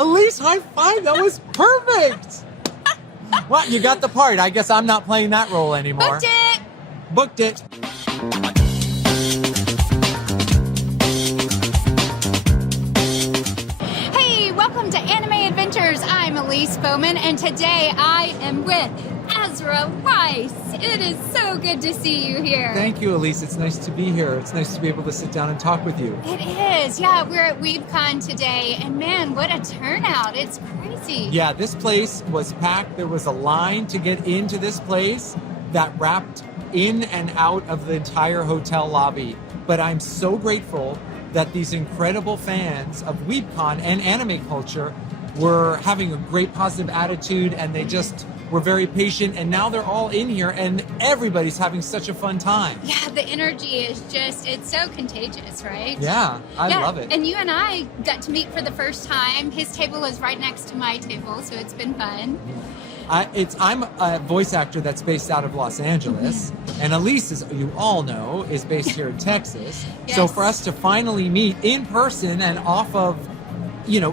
Elise, high five. That was perfect. Well, you got the part. I guess I'm not playing that role anymore. Booked it. Booked it. Hey, welcome to Anime Adventures. I'm Elise Baughman, and today I am with Ezra Weisz. It is so good to see you here. Thank you, Elise. It's nice to be here. It's nice to be able to sit down and talk with you. It is. Yeah, we're at WeebCon today, and man, what a turnout. It's crazy. Yeah, this place was packed. There was a line to get into this place that wrapped in and out of the entire hotel lobby. But I'm so grateful that these incredible fans of WeebCon and anime culture were having a great positive attitude, and they just were very patient, and now they're all in here and everybody's having such a fun time. Yeah, the energy is just, it's so contagious, right? Yeah, I love it. And you and I got to meet for the first time. His table is right next to my table, so it's been fun. I'm a voice actor that's based out of Los Angeles, and Elise, as you all know, is based here in Texas. Yes. So for us to finally meet in person and off of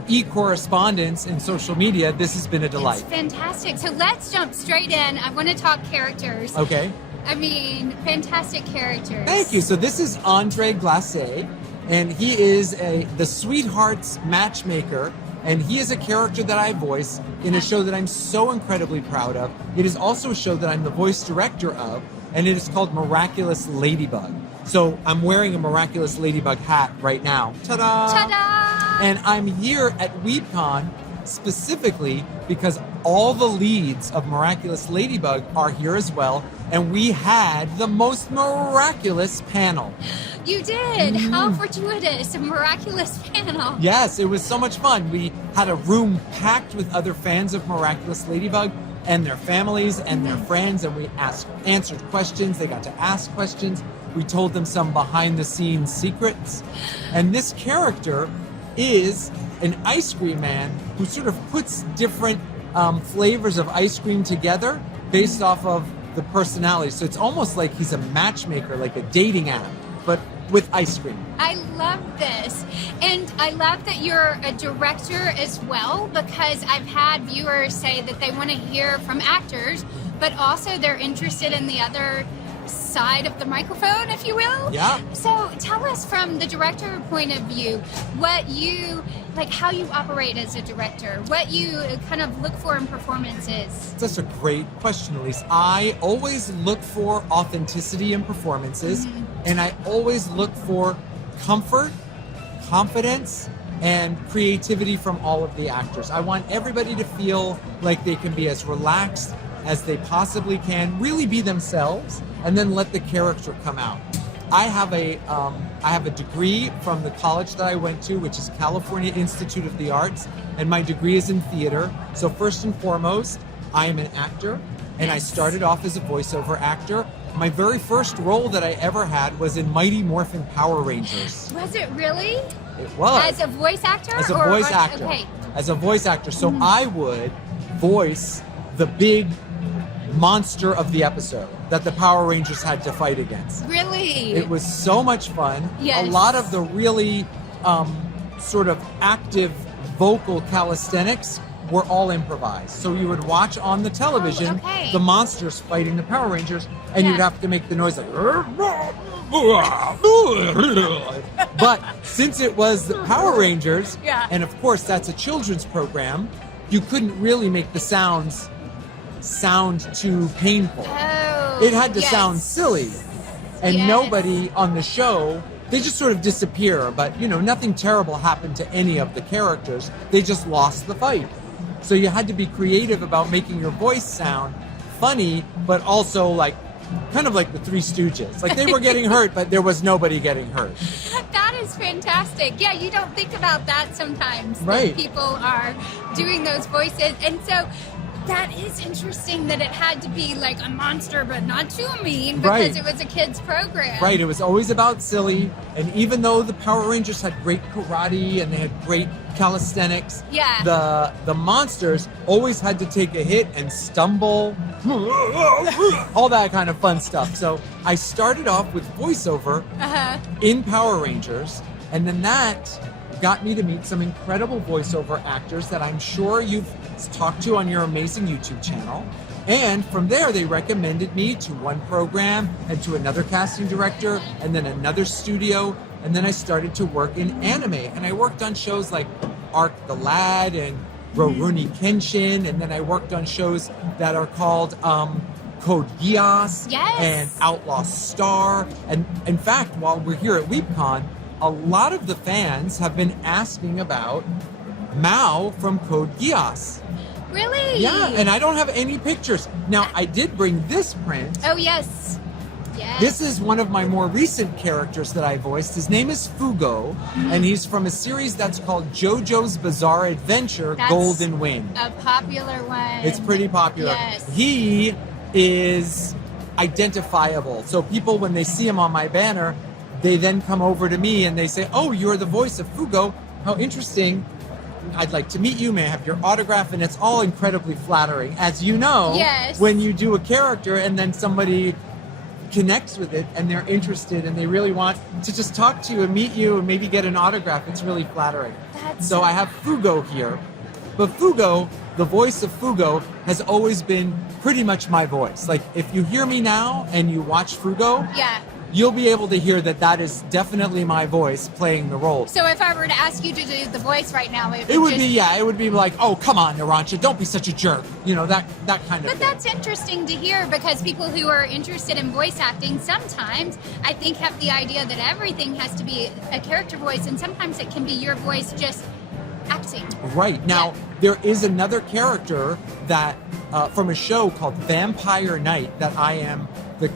e-correspondence and social media, this has been a delight. It's fantastic. So let's jump straight in. I want to talk characters. Okay. I mean, fantastic characters. Thank you. So this is Andre Glacé, and he is the Sweethearts matchmaker, and he is a character that I voice in a show that I'm so incredibly proud of. It is also a show that I'm the voice director of, and it is called Miraculous Ladybug. So I'm wearing a Miraculous Ladybug hat right now. Ta-da! Ta-da! And I'm here at WeebCon specifically because all the leads of Miraculous Ladybug are here as well, and we had the most miraculous panel. You did! How fortuitous! A miraculous panel. Yes, it was so much fun. We had a room packed with other fans of Miraculous Ladybug and their families and their friends, and we answered questions. They got to ask questions. We told them some behind-the-scenes secrets. And this character is an ice cream man who sort of puts different flavors of ice cream together based off of the personality. So it's almost like he's a matchmaker, like a dating app, but with ice cream. I love this. And I love that you're a director as well, because I've had viewers say that they want to hear from actors, but also they're interested in the other side of the microphone, if you will. Yeah. So tell us from the director point of view, what you, like how you operate as a director, what you kind of look for in performances. That's a great question, Elise. I always look for authenticity in performances, and I always look for comfort, confidence, and creativity from all of the actors. I want everybody to feel like they can be as relaxed as they possibly can, really be themselves, and then let the character come out. I have a degree from the college that I went to, which is California Institute of the Arts, and my degree is in theater. So first and foremost, I am an actor, and I started off as a voiceover actor. My very first role that I ever had was in Mighty Morphin Power Rangers. Was it really? It was. As a voice actor? As a voice actor. Okay. As a voice actor. So I would voice the big monster of the episode that the Power Rangers had to fight against. Really? It was so much fun. Yes. A lot of the really sort of active vocal calisthenics were all improvised. So you would watch on the television the monsters fighting the Power Rangers, and you'd have to make the noise like... But since it was the Power Rangers, and of course that's a children's program, you couldn't really make the sound too painful. Oh, it had to sound silly. And nobody on the show, they just sort of disappear, but nothing terrible happened to any of the characters. They just lost the fight. So you had to be creative about making your voice sound funny, but also like kind of like the Three Stooges. Like they were getting hurt, but there was nobody getting hurt. That is fantastic. Yeah, you don't think about that sometimes. Right. That people are doing those voices. And so that is interesting that it had to be like a monster, but not too mean, because it was a kid's program. Right, it was always about silly. And even though the Power Rangers had great karate and they had great calisthenics, the monsters always had to take a hit and stumble, all that kind of fun stuff. So I started off with voiceover in Power Rangers, and then that got me to meet some incredible voiceover actors that I'm sure you've talked to on your amazing YouTube channel. And from there, they recommended me to one program and to another casting director and then another studio. And then I started to work in anime. And I worked on shows like Arc the Lad and Rurouni Kenshin. And then I worked on shows that are called Code Geass and Outlaw Star. And in fact, while we're here at WeebCon, a lot of the fans have been asking about Mao from Code Geass. Really? Yeah, and I don't have any pictures. Now, I did bring this print. Oh, yes. Yes. This is one of my more recent characters that I voiced. His name is Fugo, and he's from a series that's called JoJo's Bizarre Adventure, That's Golden Wind. a popular one. It's pretty popular. Yes. He is identifiable. So people, when they see him on my banner, they then come over to me and they say, oh, you're the voice of Fugo. How interesting. I'd like to meet you. May I have your autograph? And it's all incredibly flattering. As you know, when you do a character and then somebody connects with it and they're interested and they really want to just talk to you and meet you and maybe get an autograph, it's really flattering. So I have Fugo here. But Fugo, the voice of Fugo, has always been pretty much my voice. Like, if you hear me now and you watch Fugo, you'll be able to hear that that is definitely my voice playing the role. So if I were to ask you to do the voice right now, it would be like, oh, come on, Narancia, don't be such a jerk. You know, that kind of thing. But that's interesting to hear, because people who are interested in voice acting sometimes, I think, have the idea that everything has to be a character voice, and sometimes it can be your voice just acting. Right. Now, there is another character that, from a show called Vampire Night, that I am the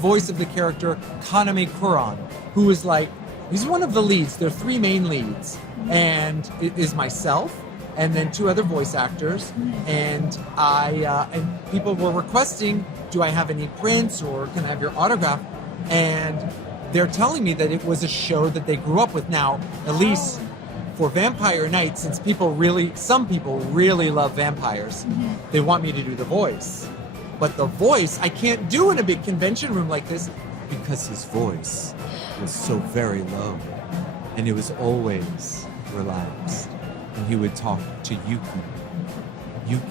voice of the character Kaname Kuran, who is like, he's one of the leads. There are three main leads, and it is myself, and then two other voice actors, and and people were requesting, do I have any prints or can I have your autograph? And they're telling me that it was a show that they grew up with. Now, Elise, for Vampire Night, since some people really love vampires, they want me to do the voice. But the voice I can't do in a big convention room like this because his voice was so very low and it was always relaxed. And he would talk to Yuki. Yuki,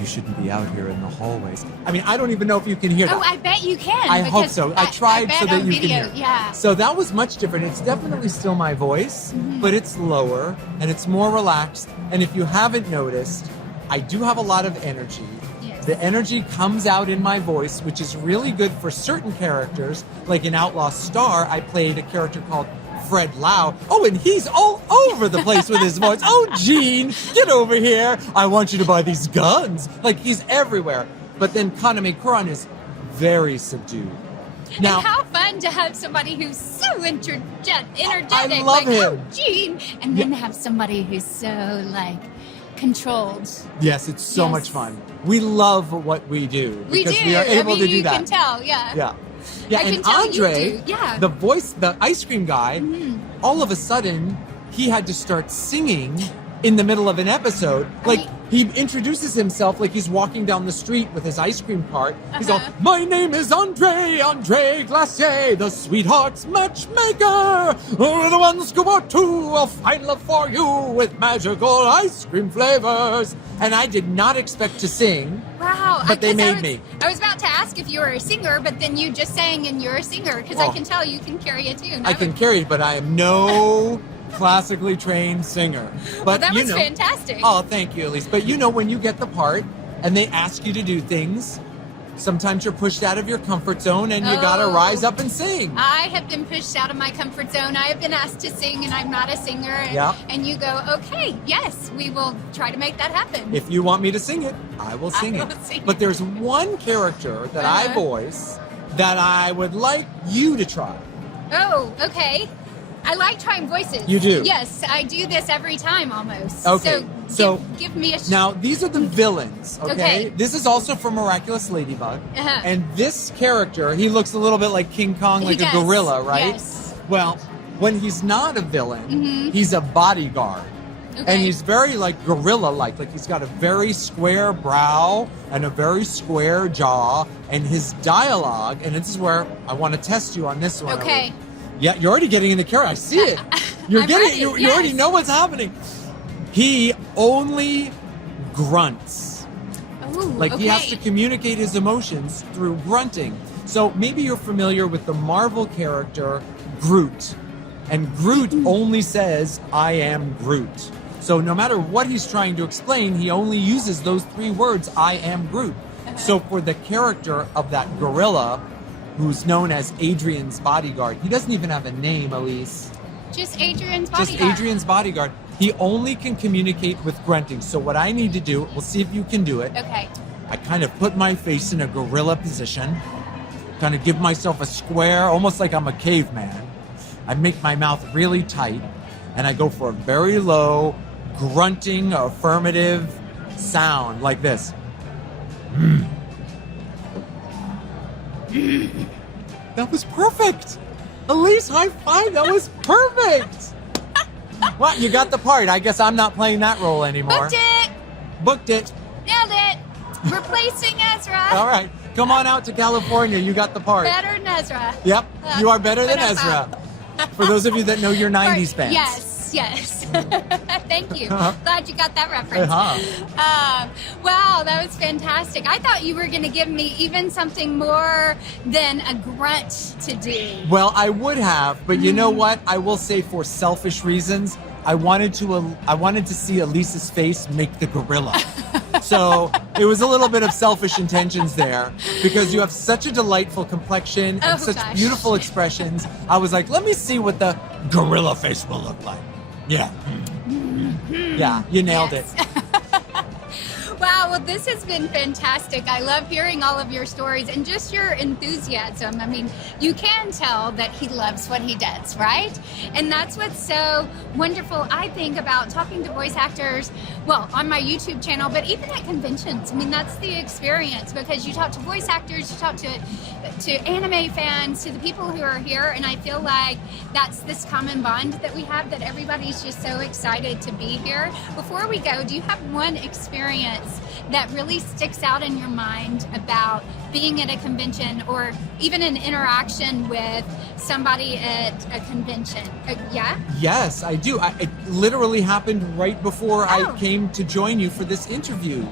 you shouldn't be out here in the hallways. I mean, I don't even know if you can hear that. Oh, I bet you can. I hope so. I tried so that you video, can hear. Yeah. So that was much different. It's definitely still my voice, but it's lower and it's more relaxed. And if you haven't noticed, I do have a lot of energy. The energy comes out in my voice, which is really good for certain characters. Like in Outlaw Star, I played a character called Fred Lau. Oh, and he's all over the place with his voice. Oh, Gene, get over here. I want you to buy these guns. Like, he's everywhere. But then Kaname Kuran is very subdued. Now, and how fun to have somebody who's so energetic. I love him. Oh, Gene. And then have somebody who's so, like, controlled. Yes, it's so much fun. We love what we do because we are able to do that. You can tell, yeah, and Andre, the ice cream guy, all of a sudden he had to start singing in the middle of an episode. Like, he introduces himself like he's walking down the street with his ice cream cart. He's all, my name is Andre Glacier, the sweetheart's matchmaker. We're the ones go out to a fine love for you with magical ice cream flavors. And I did not expect to sing. Wow. But they made me. I was about to ask if you were a singer, but then you just sang and you're a singer, because I can tell you can carry a tune. I can carry it, but I am no classically trained singer. But that was fantastic. Oh, thank you, Elise. But you know, when you get the part and they ask you to do things, sometimes you're pushed out of your comfort zone and you gotta rise up and sing. I have been pushed out of my comfort zone. I have been asked to sing and I'm not a singer. And you go, okay, yes, we will try to make that happen. If you want me to sing it, I will sing it. But there's one character that I voice that I would like you to try. Oh, okay. I like trying voices. You do? Yes, I do this every time almost. Okay. So give me a Now, these are the villains, okay? This is also from Miraculous Ladybug. And this character, he looks a little bit like King Kong, like a gorilla, right? Yes. Well, when he's not a villain, he's a bodyguard. And he's very, like, gorilla-like. Like, he's got a very square brow and a very square jaw. And his dialogue, and this is where I want to test you on this one. Okay. Yeah, you're already getting in the character. I see it. You're I'm getting ready, you yes. already know what's happening. He only grunts. Ooh, Like he has okay. to communicate his emotions through grunting. So maybe you're familiar with the Marvel character Groot. And Groot only says, I am Groot. So no matter what he's trying to explain, he only uses those 3 words, I am Groot. So for the character of that gorilla, who's known as Adrian's bodyguard, he doesn't even have a name, Elise. Just Adrian's bodyguard. Just Adrian's bodyguard. He only can communicate with grunting. So what I need to do, we'll see if you can do it. Okay. I kind of put my face in a gorilla position, kind of give myself a square, almost like I'm a caveman. I make my mouth really tight, and I go for a very low, grunting, affirmative sound like this. That was perfect. Elise, high five. That was perfect. What? You got the part. I guess I'm not playing that role anymore. Booked it. Booked it. Nailed it. Replacing Ezra. All right. Come on out to California. You got the part. Better than Ezra. Yep. You are better than But I'm Ezra. For those of you that know your 90s fans. Yes. Thank you. Glad you got that reference. Wow, that was fantastic. I thought you were going to give me even something more than a grunt to do. Well, I would have, but you know what? I will say for selfish reasons, I wanted to see Elise's face make the gorilla. So it was a little bit of selfish intentions there because you have such a delightful complexion and such beautiful expressions. I was like, let me see what the gorilla face will look like. Yeah. Yeah, you nailed it. Wow, well, this has been fantastic. I love hearing all of your stories and just your enthusiasm. I mean, you can tell that he loves what he does, right? And that's what's so wonderful, I think, about talking to voice actors, well, on my YouTube channel, but even at conventions. I mean, that's the experience because you talk to voice actors, you talk to anime fans, to the people who are here, and I feel like that's this common bond that we have, that everybody's just so excited to be here. Before we go, do you have one experience that really sticks out in your mind about being at a convention or even an interaction with somebody at a convention? Yeah? Yes, I do. It literally happened right before I came to join you for this interview.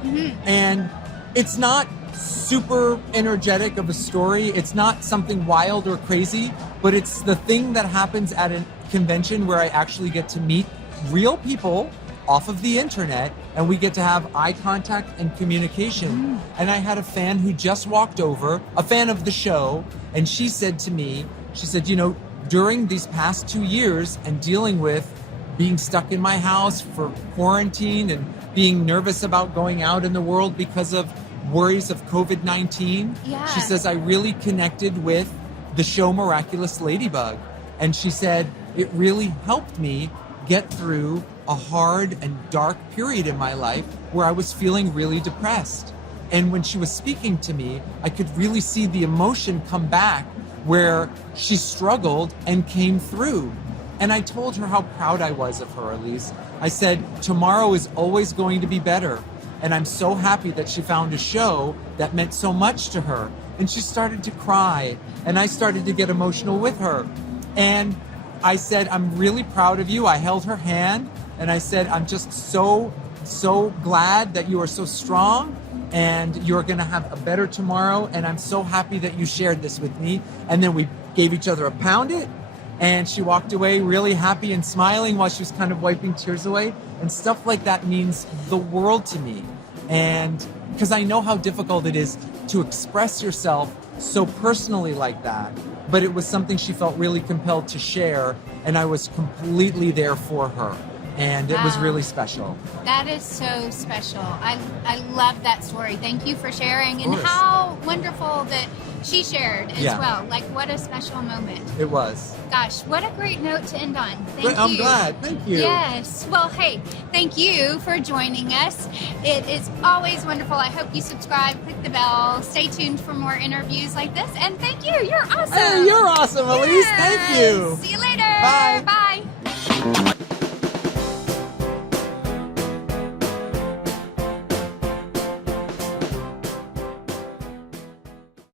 And it's not super energetic of a story. It's not something wild or crazy, but it's the thing that happens at a convention where I actually get to meet real people off of the internet, and we get to have eye contact and communication. And I had a fan who just walked over, a fan of the show, and she said to me, she said, you know, during these past 2 years and dealing with being stuck in my house for quarantine and being nervous about going out in the world because of worries of COVID-19, she says, I really connected with the show Miraculous Ladybug. And she said, it really helped me get through a hard and dark period in my life where I was feeling really depressed. And when she was speaking to me, I could really see the emotion come back where she struggled and came through. And I told her how proud I was of her, Elise. I said, tomorrow is always going to be better. And I'm so happy that she found a show that meant so much to her. And she started to cry, and I started to get emotional with her. And I said, I'm really proud of you. I held her hand, and I said, I'm just so glad that you are so strong, and you're going to have a better tomorrow, and I'm so happy that you shared this with me. And then we gave each other a pound it, and she walked away really happy and smiling while she was kind of wiping tears away. And stuff like that means the world to me. And because I know how difficult it is to express yourself so personally like that. But it was something she felt really compelled to share, and I was completely there for her. And it was really special. That is so special. I love that story. Thank you for sharing. And how wonderful that she shared as well. Like, what a special moment. It was. Gosh, what a great note to end on. Thank you. I'm glad. Thank you. Yes. Well, hey, thank you for joining us. It is always wonderful. I hope you subscribe, click the bell, stay tuned for more interviews like this. And thank you. You're awesome. Hey, you're awesome, Elise. Thank you. See you later. Bye. Bye.